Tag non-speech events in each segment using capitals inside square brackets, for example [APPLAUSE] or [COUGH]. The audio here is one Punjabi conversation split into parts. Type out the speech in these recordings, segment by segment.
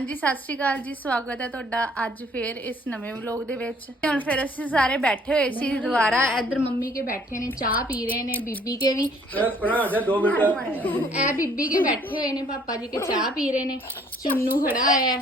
ਹਾਂਜੀ ਸਤਿ ਸ਼੍ਰੀ ਅਕਾਲ ਜੀ ਸਵਾਗਤ ਹੈ ਤੁਹਾਡਾ ਅੱਜ ਫੇਰ ਇਸ ਨਵੇਂ ਵਲੌਗ ਦੇ ਵਿੱਚ। ਹੁਣ ਫਿਰ ਅਸੀਂ ਸਾਰੇ ਬੈਠੇ ਹੋਏ ਸੀ ਦੁਬਾਰਾ ਇੱਧਰ ਮੰਮੀ ਕੇ ਬੈਠੇ ਨੇ ਚਾਹ ਪੀ ਰਹੇ ਨੇ ਬੀਬੀ ਕੇ ਵੀ। ਪਰਾਂ ਜਾ 2 ਮਿੰਟ। ਇਹ ਬੀਬੀ ਕੇ ਬੈਠੇ ਹੋਏ ਨੇ ਪਾਪਾ ਜੀ ਕੇ ਚਾਹ ਪੀ ਰਹੇ ਨੇ ਚੁੰਨੂ ਖੜਾ ਹੋਇਆ। ਹੈ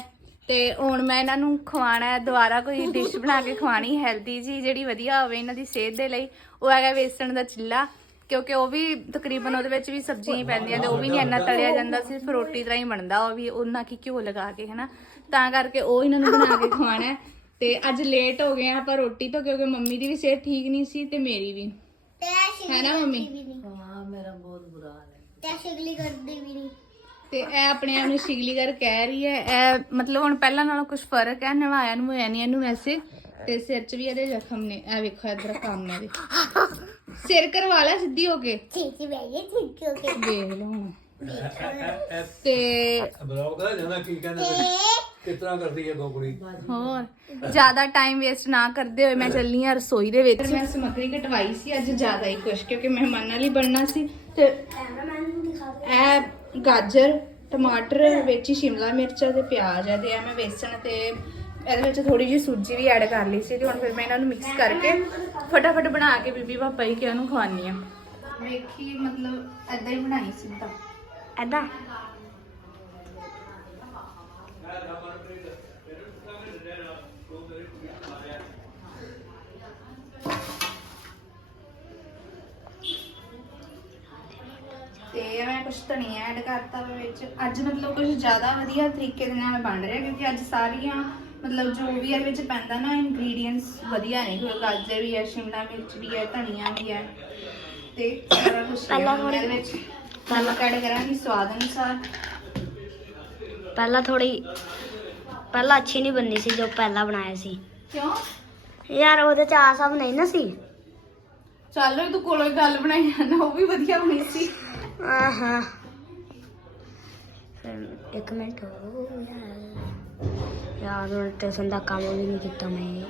ਤੇ ਹੁਣ ਮੈਂ ਇਹਨਾਂ ਨੂੰ ਖਵਾਣਾ ਹੈ ਦੁਬਾਰਾ ਕੋਈ ਡਿਸ਼ ਬਣਾ ਕੇ ਖਵਾਣੀ ਹੈਲਦੀ ਜੀ ਜਿਹੜੀ ਵਧੀਆ ਹੋਵੇ ਇਹਨਾਂ ਦੀ ਸਿਹਤ ਦੇ ਲਈ। ਉਹ ਹੈਗਾ ਵੇਸਣ ਦਾ ਚਿੱਲਾ। ਕਿਉਂਕਿ ਉਹ ਵੀ ਤਕਰੀਬਨ ਉਹਦੇ ਵਿੱਚ ਵੀ ਸਬਜ਼ੀਆਂ ਹੀ ਪੈਂਦੀਆਂ ਤੇ ਉਹ ਵੀ ਨਹੀਂ ਇੰਨਾ ਤਲਿਆ ਜਾਂਦਾ ਸਿਰਫ ਰੋਟੀ ਤਰ੍ਹਾਂ ਹੀ ਬਣਦਾ ਉਹ ਵੀ ਉਹਨਾਂ ਕੀ ਘਿਓ ਲਗਾ ਕੇ ਹਨਾ? ਤਾਂ ਕਰਕੇ ਉਹ ਇਹਨਾਂ ਨੂੰ ਬਣਾ ਕੇ ਖਵਾਣਾ ਹੈ। ਤੇ ਅੱਜ ਲੇਟ ਹੋ ਗਏ ਆ ਆਪਾਂ ਰੋਟੀ ਤੋਂ ਕਿਉਂਕਿ ਮੰਮੀ ਦੀ ਵੀ ਸਿਹਤ ਠੀਕ ਨਹੀਂ ਸੀ ਤੇ ਮੇਰੀ ਵੀ। ਹੈ ਨਾ ਮੰਮੀ ਤੇ ਸ਼ਿਗਲੀ ਕਰਦੀ ਵੀ ਨਹੀਂ। ਤੇ ਇਹ ਆਪਣੇ ਆਪ ਨੂੰ ਸ਼ਿਗਲੀਗਰ ਕਹਿ ਰਹੀ ਹੈ। ਇਹ ਮਤਲਬ ਹੁਣ ਪਹਿਲਾਂ ਨਾਲੋਂ ਕੁਝ ਫ਼ਰਕ ਹੈ ਨਵਾਇਆ ਨੂੰ ਹੋਇਆ ਨਹੀਂ ਇਹਨੂੰ ਵੈਸੇ। ਤੇ ਸਿਰ 'ਚ ਵੀ ਇਹਦੇ ਜ਼ਖਮ ਨੇ। ਇਹ ਵੇਖੋ ਇਧਰ ਕੰਮ ਨੇ ਇਹਦੇ। ਸਿਰ ਕਰਵਾ ਲੈ ਸਿੱਧੀ ਹੋ ਕੇ। ਠੀਕ ਹੀ ਬੈਠੇ ਠੀਕ ਹੋ ਕੇ। ਦੇਖ ਲਓ ਹੁਣ। ਤੇ ਬਲੌਗ ਦਾ ਜਾਂਦਾ ਕੀ ਕਹਿੰਦੇ ਨੇ? ਕਿਸ ਤਰ੍ਹਾਂ ਕਰਦੀ ਹੈ ਗੋਕੜੀ ਹੋਰ ਜ਼ਿਆਦਾ ਟਾਈਮ ਵੇਸਟ ਨਾ ਕਰਦੇ ਹੋਏ ਮੈਂ ਚੱਲੀ ਆ ਰਸੋਈ ਦੇ ਵਿੱਚ। ਮੈਂ ਸਮੱਗਰੀ ਕਟਵਾਈ ਸੀ ਅੱਜ ਜ਼ਿਆਦਾ ਹੀ ਕੁਛ ਕਿਉਂਕਿ ਮਹਿਮਾਨਾਂ ਲਈ ਬਣਨਾ ਸੀ। ਤੇ ਕੈਮਰਾਮੈਨ ਨੂੰ ਦਿਖਾ ਦੇ ਇਹ ਗਾਜਰ ਟਮਾਟਰ ਵਿੱਚ ਹੀ ਸ਼ਿਮਲਾ ਮਿਰਚ ਤੇ ਪਿਆਜ਼ ਹੈ ਤੇ ਇਹ ਮੈਂ ਵੇਸਣ ਤੇ ਇਹਦੇ ਵਿੱਚ ਥੋੜੀ ਜਿਹੀ ਸੂਜੀ ਵੀ ਐਡ ਕਰ ਲਈ ਸੀ ਤੇ ਹੁਣ ਫਿਰ ਮੈਂ ਇਹਨਾਂ ਨੂੰ ਮਿਕਸ ਕਰਕੇ ਫਟਾਫਟ ਬਣਾ ਕੇ ਬੀਬੀ ਪਾਪਾ ਹੀ ਕਿ ਉਹਨੂੰ ਖਵਾਨੀ ਆ ਵੇਖੀ ਮਤਲਬ ਐਦਾਂ ਹੀ ਬਣਾਈ ਸਿੱਧਾ ਐਦਾਂ ਤੇ ਮੈਂ ਕੁਝ ਧਨੀਆ ਐਡ ਕਰਤਾ ਵਿੱਚ। ਅੱਜ ਮਤਲਬ ਕੁਝ ਜ਼ਿਆਦਾ ਵਧੀਆ ਤਰੀਕੇ ਦੇ ਨਾਲ ਬਣ ਰਿਹਾ ਕਿਉਂਕਿ ਅੱਜ ਸਾਰੀਆਂ ਮਤਲਬ ਜੋ ਵੀ ਇਹਦੇ ਵਿੱਚ ਪੈਂਦਾ ਨਾ ਇੰਗਰੀਡੀਅੰਟਸ ਵਧੀਆ ਨੇ ਕੋਈ ਗਾਜਰ ਵੀ ਹੈ ਸ਼ਿਮਲਾ ਮਿਰਚ ਵੀ ਹੈ ਧਨੀਆ ਵੀ ਹੈ। ਤੇ ਸਾਰਾ ਕੁਝ ਪਹਿਲਾਂ ਇਹਦੇ ਵਿੱਚ ਨਮਕ ਐਡ ਕਰਾਂਗੀ ਸਵਾਦ ਅਨੁਸਾਰ। ਪਹਿਲਾਂ ਥੋੜੀ ਪਹਿਲਾਂ ਅੱਛੀ ਨਹੀਂ ਬੰਨੀ ਸੀ ਜੋ ਪਹਿਲਾਂ ਬਣਾਇਆ ਸੀ। ਕਿਉਂ? ਯਾਰ ਉਹਦੇ ਚ ਆ ਸਭ ਨਹੀਂ ਨਾ ਸੀ। ਚੱਲ ਤੂੰ ਕੋਲੋਂ ਗੱਲ ਬਣਾਈ ਨਾ ਉਹ ਵੀ ਵਧੀਆ ਬਣੀ ਸੀ। ਆਹਾਂ। ਇੱਕ ਮਿੰਟ ਹੋ ਯਾਰ ਯਾਰ ਹੁਣ ਦਾ ਕੰਮ ਵੀ ਨਹੀਂ ਕੀਤਾ ਮੈਂ।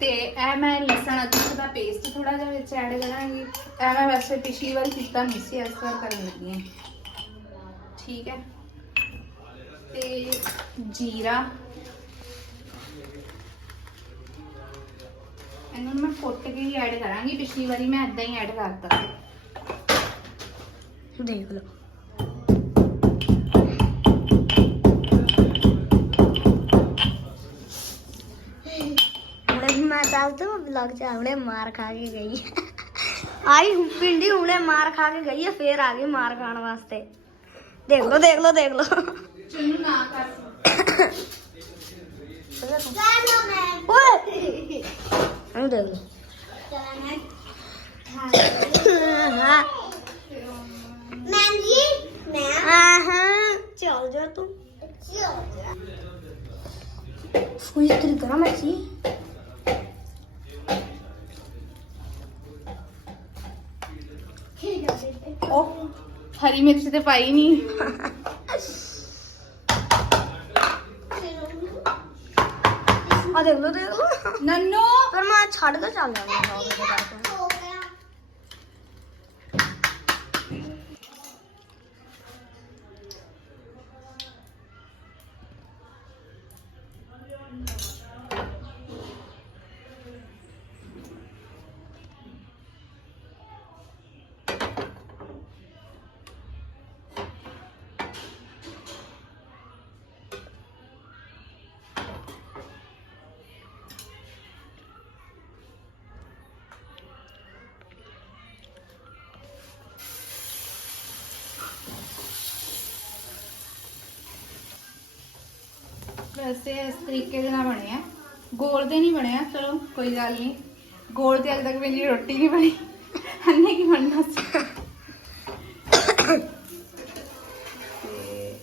ਤੇ ਇਹ ਮੈਂ ਲਸਣ ਅਦਰਕ ਦਾ ਪੇਸਟ ਥੋੜਾ ਜਿਹਾ ਵਿੱਚ ਐਡ ਕਰਾਂਗੀ। ਇਹ ਮੈਂ ਵੈਸੇ ਪਿਛਲੀ ਵਾਰ ਕੀਤਾ ਨਹੀਂ ਸੀ, ਇਸ ਵਾਰ ਕਰਨ ਲੱਗੀ ਹਾਂ। ਠੀਕ ਹੈ। ਤੇ ਜੀਰਾ ਇਹਨੂੰ ਮੈਂ ਕੁੱਟ ਕੇ ਹੀ ਐਡ ਕਰਾਂਗੀ ਪਿਛਲੀ ਵਾਰੀ ਮੈਂ ਇਦਾਂ ਹੀ ਐਡ ਕਰਤਾ। ਸੀ ਦੇਖ ਲਓ ਮੈਂ ਦੱਸ ਦੂੰ ਵਲੌਗ ਚ ਹੁਣੇ ਮਾਰ ਖਾ ਕੇ ਗਈ। ਆਈ ਪਿੰਡੀ ਹੁਣੇ ਮਾਰ ਖਾ ਕੇ ਗਈ ਹੈ ਫੇਰ ਆ ਗਈ ਮਾਰ ਖਾਣ ਵਾਸਤੇ। ਦੇਖ ਲਓ ਦੇਖ ਲਓ ਦੇਖ ਲਓ। ਚੁੰਨੂ ਨਾ ਕਰ ਓਏ। ਇਹਨੂੰ ਦੇਖ ਲਓ। ਹਾਂ ਜੀ ਮੈਂ ਚੱਲ ਜਾ ਤੂੰ। ਫੁੱਲ ਤੇਰੀ ਗਰਮ ਹੈ ਸੀ ਉਹ ਹਰੀ ਮਿਰਚ ਤੇ ਪਾਈ ਨਹੀਂ [LAUGHS] ਆ ਦੇਖ ਲਓ ਦੇਖ ਲਓ ਨੰਨੂ। ਪਰ ਮੈਂ ਛੱਡ ਕੇ ਚੱਲ ਜਾਵਾਂਗਾ ਇਹਦੇ ਕਰਕੇ। ਵੈਸੇ ਇਸ ਤਰੀਕੇ ਦੇ ਨਾਲ ਬਣਿਆ ਗੋਲ ਦੇ ਨਹੀਂ ਬਣਿਆ ਚਲੋ ਕੋਈ ਗੱਲ ਨਹੀਂ। ਗੋਲ ਤੇ ਅਜੇ ਤੱਕ ਮੇਰੀ ਰੋਟੀ ਨਹੀਂ ਬਣੀ। ਹੰਨੇ ਕੀ ਬਣਨਾ ਸੀ? ਤੇ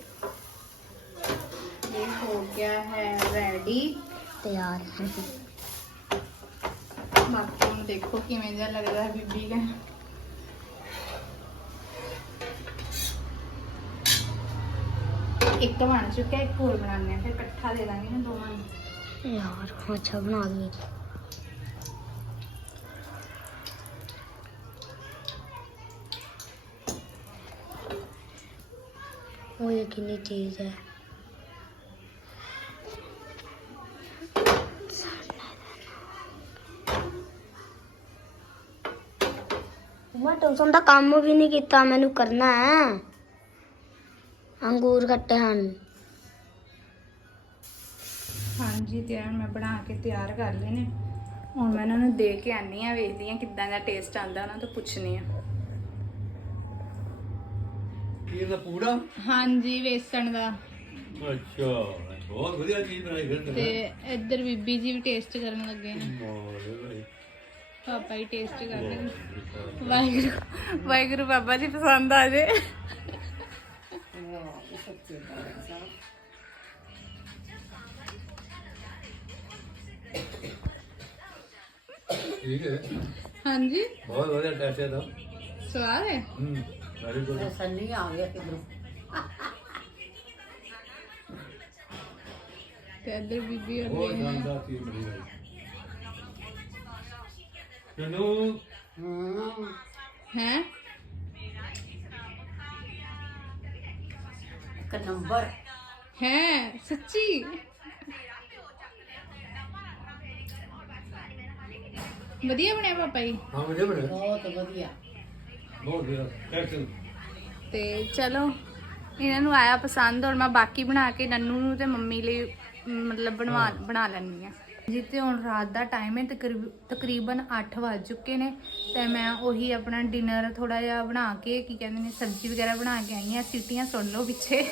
ਇਹ ਹੋ ਗਿਆ ਹੈ ਰੈਡੀ। ਤੇ ਯਾਰ ਬਾਕੀ ਹੁਣ ਦੇਖੋ ਕਿਵੇਂ ਜਿਹਾ ਲੱਗਦਾ ਹੈ ਬੀਬੀ ਦਾ। ਇੱਕ ਬਣ ਚੁੱਕਿਆ ਇੱਕ ਹੋਰ ਬਣਾਉਂਦੇ ਆ ਫਿਰ ਇਕੱਠਾ ਦੇ ਦਾਂਗੇ ਨਾ ਦੋਵਾਂ ਨੂੰ। ਯਾਰ ਅੱਛਾ ਬਣਾ ਲਈ ਉਹ ਇਹ ਕਿੰਨੀ ਤੇਜ਼ ਹੈ। ਮੈਂ ਟੌਸਨ ਦਾ ਕੰਮ ਵੀ ਨਹੀਂ ਕੀਤਾ ਮੈਨੂੰ ਕਰਨਾ ਹੈ। ਅੰਗੂਰ ਕੱਟੇ ਹਨ। ਹਾਂਜੀ ਤੇ ਹੁਣ ਮੈਂ ਬਣਾ ਕੇ ਤਿਆਰ ਕਰ ਲਏ ਨੇ। ਹੁਣ ਮੈਂ ਇਹਨਾਂ ਨੂੰ ਦੇ ਕੇ ਆਨੀ ਆ ਵੇਖਦੀ ਆ ਕਿੱਦਾਂ ਦਾ ਟੇਸਟ ਆਂਦਾ ਉਹਨਾਂ ਤੋਂ ਪੁੱਛਣੀ ਆ। ਕੀ ਇਹਦਾ ਪੂੜਾ ਹਾਂਜੀ ਵੇਸਣ ਦਾ। ਅੱਛਾ ਬਹੁਤ ਵਧੀਆ ਚੀਜ਼ ਬਣਾਈ ਫਿਰ ਤੇ। ਇੱਧਰ ਬੀਬੀ ਜੀ ਵੀ ਟੇਸਟ ਕਰਨ ਲੱਗੇ ਨੇ। ਮੋਰੇ ਭਾਈ। ਪਾਪਾ ਹੀ ਟੇਸਟ ਕਰ ਰਹੇ ਨੇ ਵਾਹਿਗੁਰੂ ਵਾਹਿਗੁਰੂ ਬਾਬਾ ਜੀ ਪਸੰਦ ਆ ਜੇ। ਠੀਕ ਹੈ। ਹਾਂਜੀ। ਬਹੁਤ ਵਧੀਆ ਟੈਸਟ ਹੈ ਤਾਂ। ਸਵਾਦ ਹੈ? ਹੂੰ ਵੈਰੀ ਗੁੱਡ ਸੰਨੀ ਆ ਗਿਆ ਕਿਧਰੋਂ। ਤੇ ਇੱਧਰ ਬੀਬੀ ਹੋਰ ਬਹੁਤ ਨੇ। ਸ਼ਾਨਦਾਰ ਚੀਜ਼ ਬਣੀ ਹੈ ਚਲੋ ਹੂੰ ਹੈਂ? ਇੱਕ ਨੰਬਰ। ਹੈ ਸੱਚੀ? ਵਧੀਆ ਬਣਿਆ ਪਾਪਾ ਜੀ? ਹਾਂ ਵਧੀਆ ਬਣਿਆ। ਬਹੁਤ ਵਧੀਆ। ਬਹੁਤ ਵਧੀਆ। ਟੈਸਟ ਤੇ ਚਲੋ ਇਹਨਾਂ ਨੂੰ ਆਇਆ ਪਸੰਦ ਹੁਣ ਮੈਂ ਬਾਕੀ ਬਣਾ ਕੇ ਨੰਨੂ ਨੂੰ ਤੇ ਮੰਮੀ ਲਈ ਮਤਲਬ ਬਣਵਾ ਬਣਾ ਲੈਣੀ ਆ ਜੀ ਹੁਣ ਰਾਤ ਦਾ ਟਾਈਮ ਹੈ, ਤਕਰੀਬ- ਤਕਰੀਬਨ 8 ਵੱਜ ਚੁੱਕੇ ਨੇ, ਤੇ ਮੈਂ ਉਹੀ ਆਪਣਾ ਡਿਨਰ ਥੋੜਾ ਜਿਹਾ ਬਣਾ ਕੇ, ਕੀ ਕਹਿੰਦੇ ਨੇ, ਸਬਜ਼ੀ ਵਗੈਰਾ ਬਣਾ ਕੇ ਆਈ ਆ ਸੀਟੀਆਂ ਸੁਣ ਲਓ ਪਿੱਛੇ।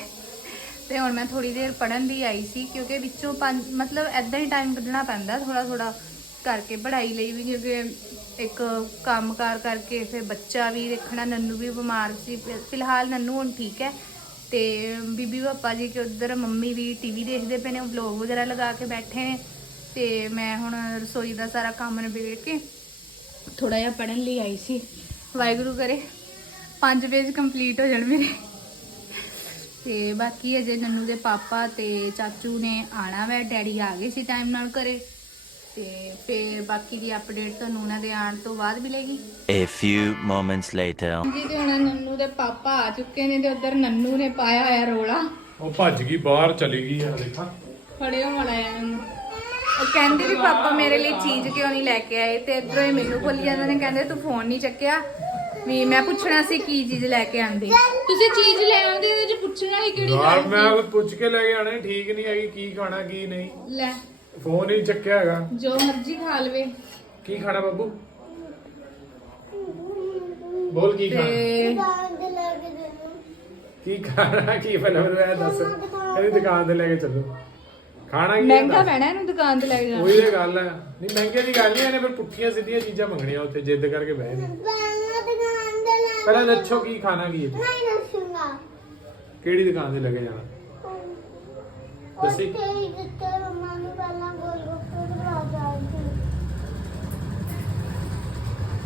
ਤੇ ਹੁਣ ਮੈਂ ਥੋੜੀ ਦੇਰ ਪੜਨ ਦੀ ਆਈ ਸੀ, ਕਿਉਂਕਿ ਵਿੱਚੋਂ ਪੰਜ, ਮਤਲਬ ਐਦਾਂ ਹੀ ਟਾਈਮ ਕੱਢਣਾ ਪੈਂਦਾ ਥੋੜਾ ਥੋੜਾ ਕਰਕੇ ਪੜ੍ਹਾਈ ਲਈ ਵੀ, ਕਿਉਂਕਿ ਇੱਕ ਕੰਮਕਾਰ ਕਰਕੇ ਫਿਰ ਬੱਚਾ ਵੀ ਦੇਖਣਾ, ਨੰਨੂ ਵੀ ਬਿਮਾਰ ਸੀ। ਫਿਲਹਾਲ ਨੰਨੂ ਹੁਣ ਠੀਕ ਹੈ, ਤੇ ਬੀਬੀ ਪਾਪਾ ਜੀ ਕਿ ਉਧਰ ਮੰਮੀ ਵੀ ਟੀਵੀ ਦੇਖਦੇ ਪਏ ਨੇ ਵਲੌਗ ਵਗੈਰਾ ਲਗਾ ਕੇ ਬੈਠੇ ਨੇ। ਤੇ ਮੈਂ ਹੁਣ ਰਸੋਈ ਦਾ ਸਾਰਾ ਕੰਮ ਨਿਬੇੜ ਕੇ ਥੋੜਾ ਜਿਹਾ ਪੜਨ ਲਈ ਆਈ ਸੀ। ਵਾਹਿਗੁਰੂ ਕਰੇ 5 ਪੇਜ ਕੰਪਲੀਟ ਹੋ ਜਾਣ ਮੇਰੇ। ਤੇ ਬਾਕੀ ਅਜੇ ਨੰਨੂ ਦੇ ਪਾਪਾ ਤੇ ਚਾਚੂ ਨੇ ਆਣਾ ਵੈ ਡੈਡੀ ਆ ਗਏ ਸੀ ਟਾਈਮ ਨਾਲ ਘਰੇ। ਤੇ ਫਿਰ ਬਾਕੀ ਦੀ ਅਪਡੇਟ ਤੁਹਾਨੂੰ ਉਹਨਾਂ ਦੇ ਆਉਣ ਤੋਂ ਬਾਅਦ ਮਿਲੇਗੀ। A few moments later. ਜੀ ਤੇ ਹੁਣ ਨੰਨੂ ਦੇ ਪਾਪਾ ਆ ਚੁੱਕੇ ਨੇ ਤੇ ਉਧਰ ਨੰਨੂ ਨੇ ਪਾਇਆ ਹੋਇਆ ਰੋਲਾ। ਉਹ ਭੱਜ ਗਈ ਬਾਹਰ ਚਲੀ ਗਈ ਆ ਦੇਖਾਂ। ਫੜਿਓ ਮੜਾ ਇਹਨੂੰ ਉਹ ਕਹਿੰਦੇ ਵੀ ਪਾਪਾ ਮੇਰੇ ਲਈ ਚੀਜ਼ ਕਿਉਂ ਨਹੀਂ ਲੈ ਕੇ ਆਏ ਤੇ ਇਧਰੋਂ ਹੀ ਮੈਨੂੰ ਬੋਲੀ ਜਾਂਦੇ ਨੇ ਕਹਿੰਦੇ ਤੂੰ ਫੋਨ ਨਹੀਂ ਚੱਕਿਆ ਵੀ ਮੈਂ ਪੁੱਛਣਾ ਸੀ ਕੀ ਚੀਜ਼ ਲੈ ਕੇ ਆਂਦੇ ਤੁਸੀਂ ਚੀਜ਼ ਲੈ ਆਉਂਦੇ ਇਹਦੇ ਚ ਪੁੱਛਣਾ ਹੀ ਕਿਹੜੀ ਯਾਰ ਗੱਲ ਮੈਂ ਪੁੱਛ ਕੇ ਲੈ ਕੇ ਆਣੇ ਠੀਕ ਨਹੀਂ ਹੈਗੀ ਕੀ ਖਾਣਾ ਕੀ ਨਹੀਂ? ਲੈ। ਫੋਨ ਹੀ ਚੱਕਿਆ ਹੈਗਾ। ਜੋ ਮਰਜ਼ੀ ਖਾ ਲਵੇ। ਕੀ ਖਾਣਾ ਬੱਬੂ? ਬੋਲ ਕੀ ਖਾਣਾ? ਤੇ ਕੀ ਖਾਣਾ ਕੀ ਪਹਿਲਾਂ ਮੈਨੂੰ ਇਹ ਦੱਸ। ਕਹਿੰਦੀ ਦੁਕਾਨ ਤੇ ਲੈ ਕੇ ਚੱਲੋ। ਖਾਣਾ ਕੀ ਮਹਿੰਗਾ ਹੈ ਪੈਣਾ ਇਹਨੂੰ ਦੁਕਾਨ ਤੇ ਲੈ ਕੇ ਜਾਣਾ। ਉਹੀ ਤੇ ਗੱਲ ਹੈ। ਨਹੀਂ ਮਹਿੰਗੇ ਦੀ ਗੱਲ ਨਹੀਂ ਇਹਨੇ ਫਿਰ ਪੁੱਠੀਆਂ ਸਿੱਧੀਆਂ ਚੀਜ਼ਾਂ ਮੰਗਣੀਆਂ ਉੱਥੇ ਜਿੱਦ ਕਰਕੇ ਬਹਿ ਗਏ। ਬਾਂਗਾ ਦੁਕਾਨ ਦੇ ਲਾ ਪਹਿਲਾਂ ਦੱਸੋ ਕੀ ਖਾਣਾ ਕੀ ਹੈ? ਨਹੀਂ ਦੱਸੂਗਾ। ਕਿਹੜੀ ਦੁਕਾਨ ਤੇ ਲੈ ਕੇ ਜਾਣਾ? ਦੱਸੀ। ਤੇ ਦਿੱਤੇ ਮੰਮਾ ਨੂੰ ਪਹਿਲਾਂ ਗੋਲ ਗੱਪੇ ਖਵਾ ਜਾਈ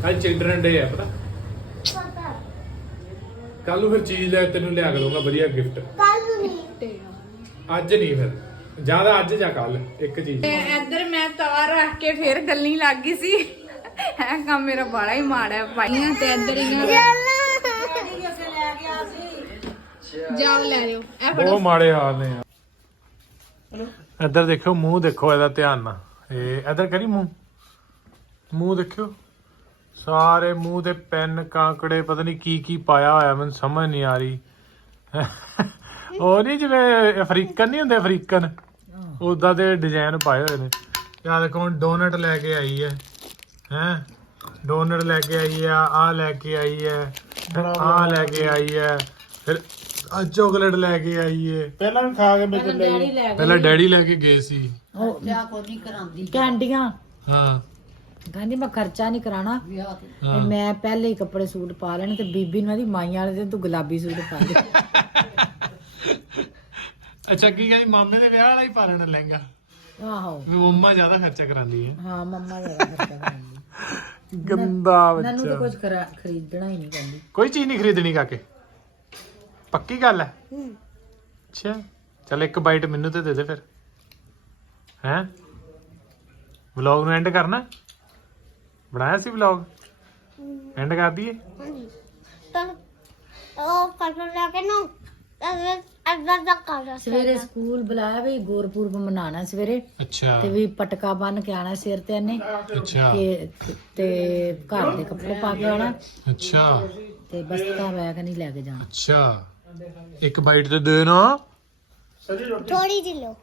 ਅੱਜ ਚਿਲਡਰਨ ਡੇ ਹੈ ਪਤਾ? ਪਤਾ। ਕੱਲ ਨੂੰ ਫਿਰ ਚੀਜ਼ ਲੈ ਤੈਨੂੰ ਲਿਆ ਕੇ ਦਊਂਗਾ ਵਧੀਆ ਗਿਫਟ ਕੱਲ ਨੂੰ ਨਹੀਂ। ਤੇ ਅੱਜ ਨਹੀਂ ਫਿਰ। ਜ਼ਿਆਦਾ ਅੱਜ ਜਾਂ ਕੱਲ ਇੱਕ ਚੀਜ਼। ਤੇ ਇੱਧਰ ਮੈਂ ਤਵਾ ਰੱਖ ਕੇ ਫੇਰ ਗੱਲੀ ਲੱਗ ਗਈ ਸੀ। ਇਹ ਕੰਮ ਮੇਰਾ ਬੜਾ ਹੀ ਮਾੜਾ ਹੈ ਪਾਈਆਂ ਤੇ ਇੱਧਰ ਇਹਨਾਂ ਜਾਓ ਲੈ ਲਿਓ। ਇਹ ਫੜੋ। ਬਹੁਤ ਮਾੜੇ ਹਾਲ ਨੇ ਯਾਰ। ਇੱਧਰ ਦੇਖਿਓ ਮੂੰਹ ਦੇਖੋ ਇਹਦਾ ਧਿਆਨ ਨਾਲ। ਇਹ ਇੱਧਰ ਕਰੀ ਮੂੰਹ? ਮੂੰਹ ਦੇਖਿਓ। ਸਾਰੇ ਮੂੰਹ ਤੇ ਪੈਨ ਕਾਂਕੜੇ ਪਤਾ ਨਹੀਂ ਕੀ ਕੀ ਪਾਇਆ ਹੋਇਆ ਮੈਨੂੰ ਸਮਝ ਨਹੀਂ ਆ ਰਹੀ। ਉਹ ਨਹੀਂ ਜਿਵੇਂ ਅਫਰੀਕਨ ਨਹੀਂ ਹੁੰਦੇ ਅਫਰੀਕਨ? ਉਦਾਂ ਦੇ ਡਿਜ਼ਾਈਨ ਪਾਏ ਹੋਏ ਨੇ। ਯਾ ਦੇਖੋ ਹੁਣ ਡੋਨਟ ਲੈ ਕੇ ਆਈ ਹੈ। ਹੈ? ਡੋਨਟ ਲੈ ਕੇ ਆਈ ਹੈ ਆ ਲੈ ਕੇ ਆਈ ਹੈ ਆ ਲੈ ਕੇ ਆਈ ਹੈ ਫਿਰ ਆ ਚਾਕਲੇਟ ਲੈ ਕੇ ਆਈ ਹੈ। ਪਹਿਲਾਂ ਵੀ ਖਾ ਕੇ ਬਿਲਕੁਲ ਡੈਡੀ ਲੈ ਪਹਿਲਾਂ ਡੈਡੀ ਲੈ ਕੇ ਗਏ ਸੀ। ਉਹ ਵਿਆਹ ਕੋ ਨਹੀਂ ਕਰਾਂਦੀ ਕੈਂਡੀਆਂ। ਹਾਂ। ਕਹਿੰਦੀ ਮੈਂ ਖਰਚਾ ਨਹੀਂ ਕਰਾਣਾ ਵਿਆਹ ਤੇ। ਤੇ ਮੈਂ ਪਹਿਲੇ ਹੀ ਕੱਪੜੇ ਸੂਟ ਪਾ ਲੈਣੇ ਤੇ ਬੀਬੀ ਨੂੰ ਆਦੀ ਮਾਈਆਂ ਵਾਲੇ ਦਿਨ ਤੂੰ ਗੁਲਾਬੀ ਸੂਟ ਪਾ ਲੈ ਅੱਛਾ ਕੀ ਕਹਿੰਦੀ ਮਾਮੇ ਦੇ ਵਿਆਹ ਵਾਲਾ ਹੀ ਪਾ ਲੈਣਾ ਲਹਿੰਗਾ। ਆਹੋ। ਵੀ ਮੰਮਾ ਜ਼ਿਆਦਾ ਖਰਚਾ ਕਰਾਂਦੀ ਹੈ ਹਾਂ ਮੰਮਾ ਜ਼ਿਆਦਾ ਖਰਚਾ ਕਰਾਂਗੀ ਗੰਦਾ ਨੰਨੂ ਤਾਂ ਬੱਚਾ ਕੁਝ ਖਰਾ- ਖਰੀਦਣਾ ਹੀ ਨਹੀਂ ਕਹਿੰਦੀ। ਕੋਈ ਚੀਜ਼ ਨਹੀਂ ਖਰੀਦਣੀ ਕਾਕੇ। ਪੱਕੀ ਗੱਲ ਹੈ? ਅੱਛਾ ਚੱਲ ਇੱਕ ਬਾਈਟ ਮੈਨੂੰ ਤੇ ਦੇ ਦੇ ਫਿਰ। ਹੈਂ? ਵਲੌਗ ਨੂੰ ਐਂਡ ਕਰਨਾ? ਬਣਾਇਆ ਸੀ ਵਲੌਗ? ਐਂਡ ਕਰ ਦਈਏ? ਹਾਂਜੀ। ਤਾਂ ਉਹ ਫਟੋ ਲਾ ਕੇ ਨਾ ਅੱਧਾ ਤੱਕ ਕਰ ਸਵੇਰੇ ਸਕੂਲ ਬੁਲਾਇਆ ਵੀ ਗੁਰਪੁਰਬ ਮਨਾਣਾ ਸਵੇਰੇ ਅੱਛਾ। ਤੇ ਵੀ ਪਟਕਾ ਬੰਨ ਕੇ ਆਣਾ ਸਿਰ ਤੇ ਇਹਨੇ ਅੱਛਾ। ਤੇ ਤੇ ਘਰ ਦੇ ਕੱਪੜੇ ਪਾ ਕੇ ਆਣਾ ਅੱਛਾ। ਤੇ ਬਸਤਾ ਬੈਗ ਨਹੀਂ ਲੈ ਕੇ ਜਾਣਾ। ਅੱਛਾ। ਇੱਕ ਬਾਈਟ ਤੇ ਦੇ ਨਾ। ਥੋੜੀ ਜਿਹੀ ਲੋ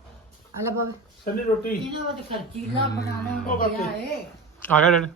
ਅਲਾ ਬਾਬਾ। ਸੰਨੀ ਰੋਟੀ। ਇਹਦੇ ਉਹ ਤੇ ਖਰਚੀ ਹੁੰਦਾ ਏ ਆ ਗਿਆ ਡੈਡ।